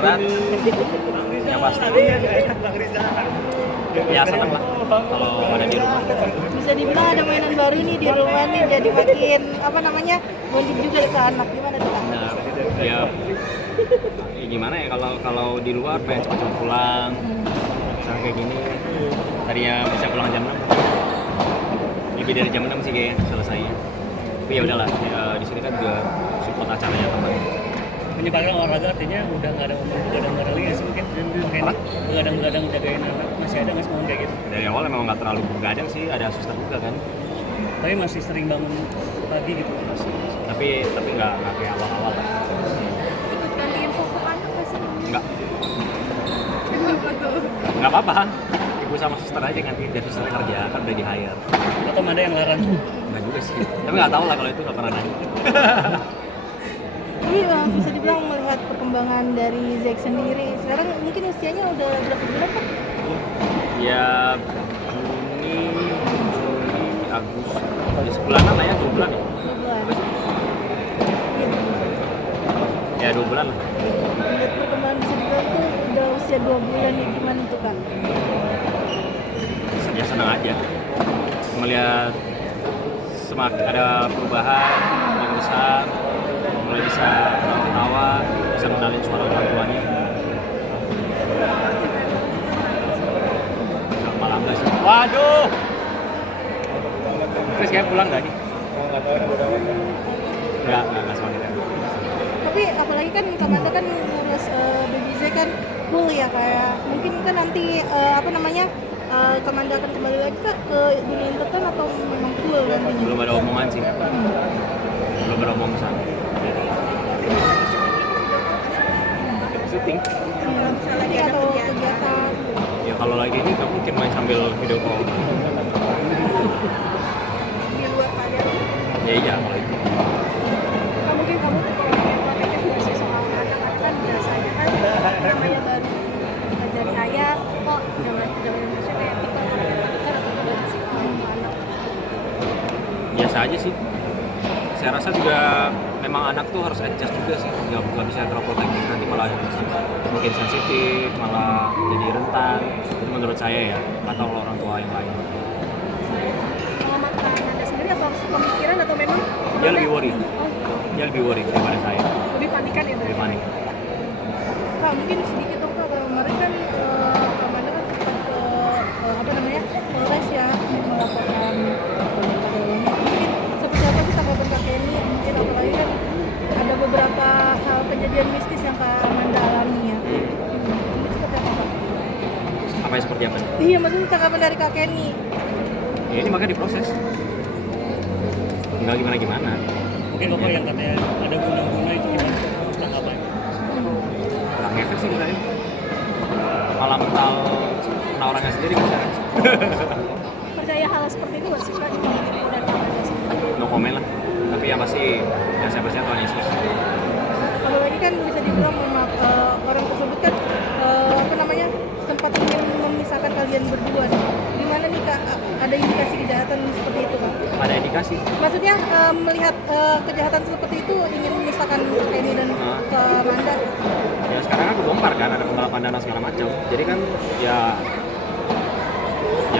berat yang pasti ya seneng lah kalau ada di rumah. Bisa dibilang ada mainan baru nih di rumah nih, jadi makin bonding juga ke anak. Gimana tuh Kak? Nah, ya gimana ya kalau di luar pengen cepat-cepat pulang. Misalnya kayak gini, tadinya bisa pulang jam 6, lebih dari jam 6 sih kayaknya selesainya. Tapi ya udahlah, di sini kan juga support acaranya teman. Menyebarkan olahraga artinya udah nggak ada ngomong begadang-begadang lagi sih mungkin. Apa? Begadang-begadang jagain anak masih ada nggak sih ngomong kayak gitu? Dari awal memang nggak terlalu begadang sih, ada suster juga kan. Tapi masih sering bangun pagi gitu. Tapi nggak kayak awal-awal lah. Ikut gantiin popok anak nggak sih? Nggak apa-apa. Ibu sama suster aja ganti, biar suster kerja kan udah di hire. Atau ada yang larang? Nggak juga sih. Tapi nggak tahu lah kalau itu nggak pernah nanya. Ini bisa dibilang melihat perkembangan dari Zack sendiri. Sekarang mungkin usianya udah berapa bulan Kak? Ya Juni, Juli, Agustus, ya sebulanan lah ya, 2 bulan ya. 2 bulan. Ya 2 bulan lah. Melihat perkembangan bisa dibilang tuh udah usia 2 bulan nih, gimana tuh Kak? Ya senang aja melihat semakin ada perubahan, semakin besar, mulai bisa ketawa, bisa kenalin suara orang tuanya. Malam nggak sih? Waduh! Chris kayak pulang nggak nih? Nggak sama kita. Tapi apalagi kan Kamanda kan ngurus baby Z kan full ya, kayak mungkin kan nanti Kamanda akan kembali lagi Kak ke dunia entertain atau memang full nantinya? Belum ada omongan sih. Belum ada omongan sana. Syuting. Lagi atau kegiatan? Ya kalau lagi ini nggak mungkin main sambil video call. Di luar kalian. Ya iya kalau itu. Mungkin kamu tuh kalau yang protektif nggak sih soal anak-anak kan biasanya kan namanya baru jadi ayah kok jangan Indonesia kayak kita kan atau gimana sih kalau anak. Biasa aja sih. Saya rasa juga memang anak tuh harus adjust juga sih, nggak bisa terlalu protektif, nanti malah mungkin sensitif, malah jadi rentan. Itu menurut saya ya, atau orang tua yang lain. Kalau Anda sendiri apa pemikiran atau memang Dia lebih worry, Oh, dia lebih worry daripada saya, lebih panikan ya lebih berarti? panik. Kak mungkin sedikit dong Kak, kemarin kan Kamanda kan sempat ke Polres ya untuk melaporkan keadaan. Mungkin seperti apa sih tanggapan Kak Kenny? Mungkin apalagi kan ada beberapa hal kejadian mistis yang Kak Amanda alami ya. Mungkin seperti apa Kak? Apa yang seperti apa? Iya maksudnya tanggapan dari Kak Kenny. Ya ini makanya diproses. Nggak gimana-gimana. Mungkin bapak yang katanya ada guna-guna itu gimana tanggapannya? Nggak ngefek sih kita ini. Malah mental kena orangnya sendiri kan. Percaya hal seperti itu nggak sih Kak? Cuma gitu dan Anda sendiri. No comment lah. Tapi yang pasti yang saya percaya Tuhan Yesus. Apalagi kan bisa dibilang memang orang tersebut kan sempat ingin memisahkan kalian berdua nih. Gimana nih Kak, ada indikasi kejahatan seperti itu Kak? Ada indikasi. Maksudnya melihat kejahatan seperti itu ingin memisahkan Kenny dan Kamanda. Ya sekarang kan kebongkar kan, ada penggelapan dana segala macam. Jadi kan ya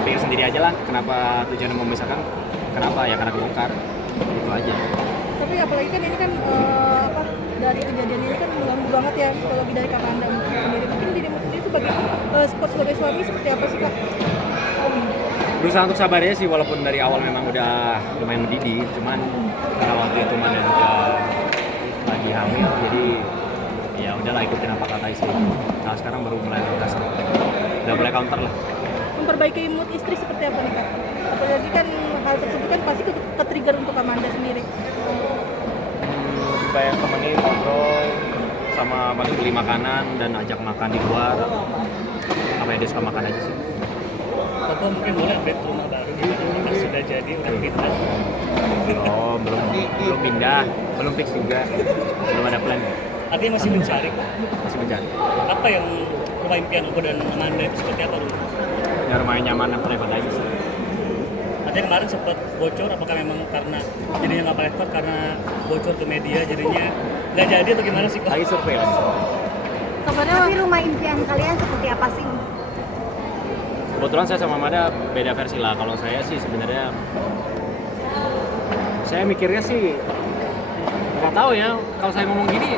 pikir sendiri aja lah kenapa tujuannya memisahkan. Kenapa ya karena kebongkar. Itu aja. Tapi apalagi kan ini kan dari kejadian ini kan mengganggu banget ya psikologi dari Kamanda sendiri. Mungkin dirimu sendiri sebagai suami seperti apa sih Kak? Berusaha untuk sabar ya sih, walaupun dari awal memang udah lumayan mendidih, cuman karena waktu itu mana udah lagi hamil, jadi ya udahlah ikutin apa kata istri. Nah sekarang baru mulai gas, udah mulai counter lah. Memperbaiki mood istri seperti apa nih Kak? Apalagi kan hal tersebut kan pasti ke-trigger untuk Kamanda sendiri. Kayak temenin ngobrol sama paling beli makanan dan ajak makan di luar. Apa yang dia suka makan aja sih. Bapak mungkin boleh update rumah baru gitu, pas sudah jadi udah pindah. Oh belum pindah, belum fix juga, belum ada plan. Artinya masih mencari kok. Masih mencari. Apa yang rumah impian aku dan Amanda itu seperti apa rumah? Ya rumahnya nyaman dan private aja sih. Artinya kemarin sempat bocor, apakah memang karena jadinya nggak private karena bocor ke media jadinya nggak jadi atau gimana sih kok? Lagi survei lagi. kabarnya Tapi rumah impian kalian seperti apa sih? Kebetulan saya sama Mada beda versi lah. Kalau saya sih sebenarnya saya mikirnya sih nggak tahu ya. Kalau saya ngomong gini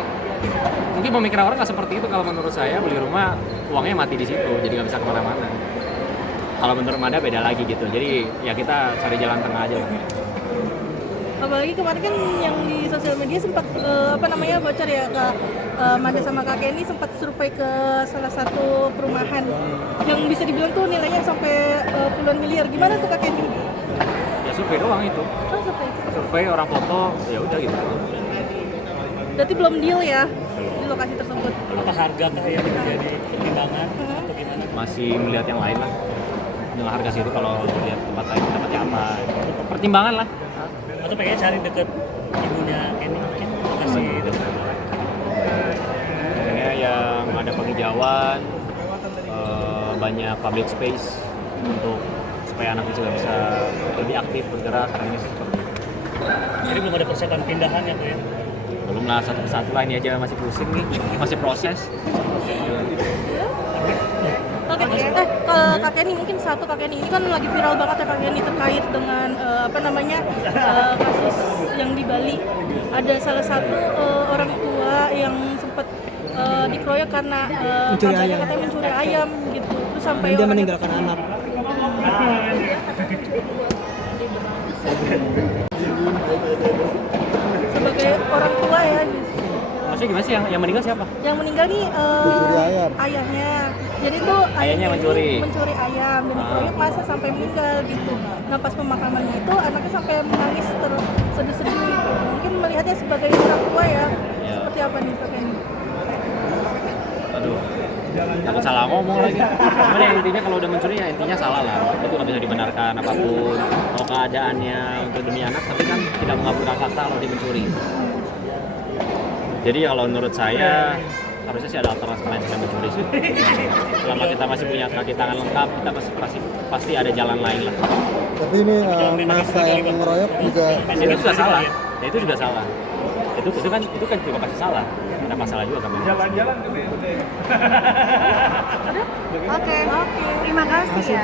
mungkin pemikiran orang nggak seperti itu. Kalau menurut saya beli rumah uangnya mati di situ, jadi nggak bisa kemana-mana. Kalau menurut Mada beda lagi gitu. Jadi ya kita cari jalan tengah aja lah. apalagi kemarin kan yang di sosial media sempat bocor ya ke Mada sama Kak Kenny sempat survei ke salah satu perumahan yang bisa dibilang tuh nilainya sampai puluhan miliar. Gimana tuh Kak Kenny? Ya survei doang itu. Oh, survei. Survei orang foto, ya udah gitu. Berarti belum deal ya di lokasi tersebut. Apa harga kah yang menjadi pertimbangan atau gimana? Masih melihat yang lain lah. Dengan harga situ kalau lihat tempat lain dapatnya apa. Pertimbangan lah. Atau pengen cari deket ibunya Kenny mungkin lokasi deket. Kayaknya yang ada penghijauan, banyak public space untuk supaya anak juga bisa lebih aktif bergerak. Kayaknya seperti itu. Jadi belum ada persiapan pindahan ya tuh ya? Belum lah, satu persatu lah, ini aja masih pusing nih, masih proses. Oke, ke Kak Kenny mungkin satu Kak Kenny ini kan lagi viral banget ya Kak Kenny terkait dengan kasus yang di Bali. Ada salah satu orang tua yang sempat dikeroyok karena Mencuri ayam. katanya mencuri ayam gitu. Terus sampai Dan dia orang- meninggalkan anak. sebagai orang tua ya. Maksudnya gimana sih yang meninggal siapa? Yang meninggal nih Mencuri ayam. ayahnya. Jadi tuh Ayahnya mencuri. mencuri ayam dan dikeroyok masa sampai meninggal gitu. Nah pas pemakamannya itu anaknya sampai menangis tersedih-sedih gitu. Mungkin melihatnya sebagai orang tua ya. Ya. Seperti apa nih Kak Kenny? Aduh, takut salah ngomong lagi. Cuman ya intinya kalau udah mencuri ya intinya salah lah. Itu nggak bisa dibenarkan apapun. Kalau keadaannya untuk demi anak, tapi kan tidak mengabulkan fakta kalau dia mencuri. Jadi kalau menurut saya harusnya sih ada alternatif lain selain mencuri sih. Selama kita masih punya kaki tangan lengkap, kita pasti ada jalan lain lah. Tapi ini masa yang mengeroyok juga Itu sudah salah. Ya, itu juga salah. Itu kan juga pasti salah. Ada masalah juga kan. Oke. Terima kasih ya.